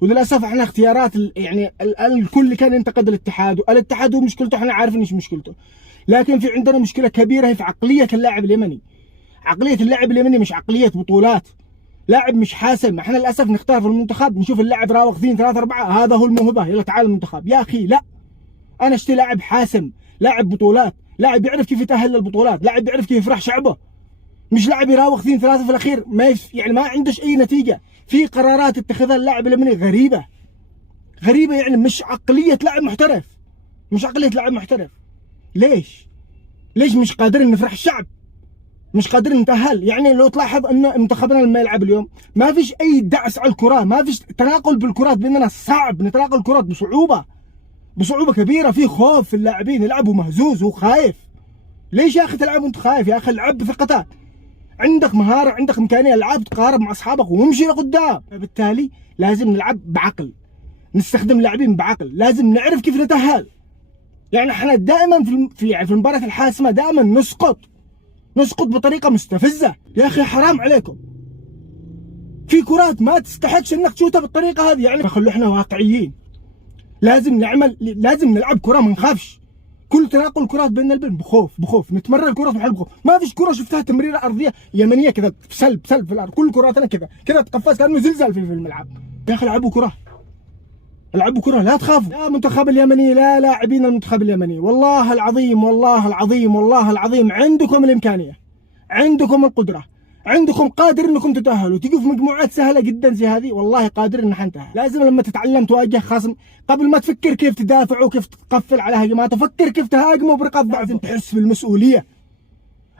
وللاسف احنا اختيارات يعني الكل كان ينتقد الاتحاد، والاتحاد هو مشكلته احنا عارفين ايش مشكلته، لكن في عندنا مشكله كبيره هي في عقليه اللاعب اليمني. عقليه اللاعب اليمني مش عقليه بطولات، لاعب مش حاسم. احنا للاسف نختار في المنتخب نشوف اللاعب راوغ 2 3 4 هذا هو الموهبه، يلا تعال المنتخب. يا اخي لا، انا اشتري لاعب حاسم، لاعب بطولات، لاعب يعرف كيف يتاهل للبطولات، لاعب يعرف كيف يفرح شعبه، مش لاعب يراوغ 2 3 في الاخير يعني ما عندش اي نتيجه. في قرارات اتخذها اللاعب اليمني غريبه يعني مش عقليه لاعب محترف، مش عقليه لاعب محترف. ليش مش قادرين نفرح الشعب؟ مش قادرين نتأهل. يعني لو تلاحظ ان منتخبنا لما يلعب اليوم ما فيش اي دعس على الكرة، ما فيش تناقل بالكرات، بيننا صعب نتناقل الكرات بصعوبة كبيرة. في خوف في اللاعبين، يلعبوا مهزوز وخايف. ليش يا اخي تلعب وانت خايف؟ يا اخي العب بثقتك، عندك مهارة، عندك امكانية، العب تقارب مع اصحابك وامشي لقدام. فبالتالي لازم نلعب بعقل، نستخدم لاعبين بعقل، لازم نعرف كيف نتأهل. يعني احنا دائما في المباراة الحاسمة دائما نسقط بطريقة مستفزة. يا أخي حرام عليكم، في كرات ما تستحقش إنك تشوتها بالطريقة هذه. يعني فخلوا إحنا واقعيين، لازم نلعب كرة ما نخافش. كل تناقل الكرات بين البين بخوف نتمرر الكرة في محل بخوف. ما فيش كرة شفتها تمريرة أرضية يمنية كذا سلب في الأرض، كل كراتنا كذا تقفز كأنه زلزال في الملعب. يا أخي العبوا كرة، لا تخافوا. لا منتخب اليمني، لا لاعبين المنتخب اليمني، والله العظيم عندكم الإمكانية، عندكم القدرة، عندكم قادر انكم تتأهلوا، تجوا في مجموعات سهلة جدا زي هذه، والله قادر ان احنا نتأهل. لازم لما تتعلم تواجه خصم قبل ما تفكر كيف تدافع وكيف تقفل على هجماته، فكر كيف تهاجمه برقة ضعف. لازم تحس بالمسؤولية،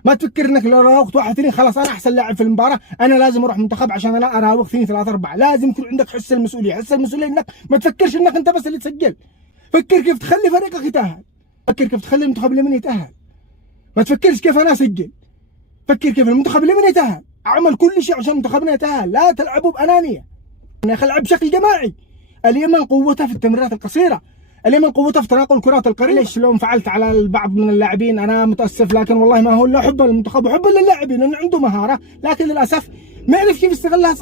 ما تفكر انك لو راوغت 1 2 خلاص انا احسن لاعب في المباراة، انا لازم اروح منتخب عشان انا اراوغ 2 3 4. لازم يكون عندك حس المسؤولية، انك ما تفكرش انك انت بس اللي تسجل. فكر كيف تخلي فريقك يتأهل، فكر كيف تخلي المنتخب اليمني يتأهل، ما تفكرش كيف انا اسجل، فكر كيف المنتخب اليمني يتأهل. اعمل كل شيء عشان منتخبنا يتأهل، لا تلعبوا بأنانية. يا اخي العب بشكل جماعي. اليمن قوتها في التمريرات القصيرة، اليمن قوتها في تناقل الكرات القريبة. ليش لو انفعلت على البعض من اللاعبين انا متأسف، لكن والله ما هو الا حبا للمنتخب وحبا للاعبين، انه عنده مهارة لكن للاسف ما يعرف كيف يستغلها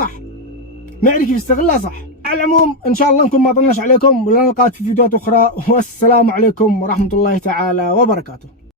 صح، على العموم ان شاء الله نكون ما طلناش عليكم، ولا نلقاك في فيديوهات اخرى، والسلام عليكم ورحمة الله تعالى وبركاته.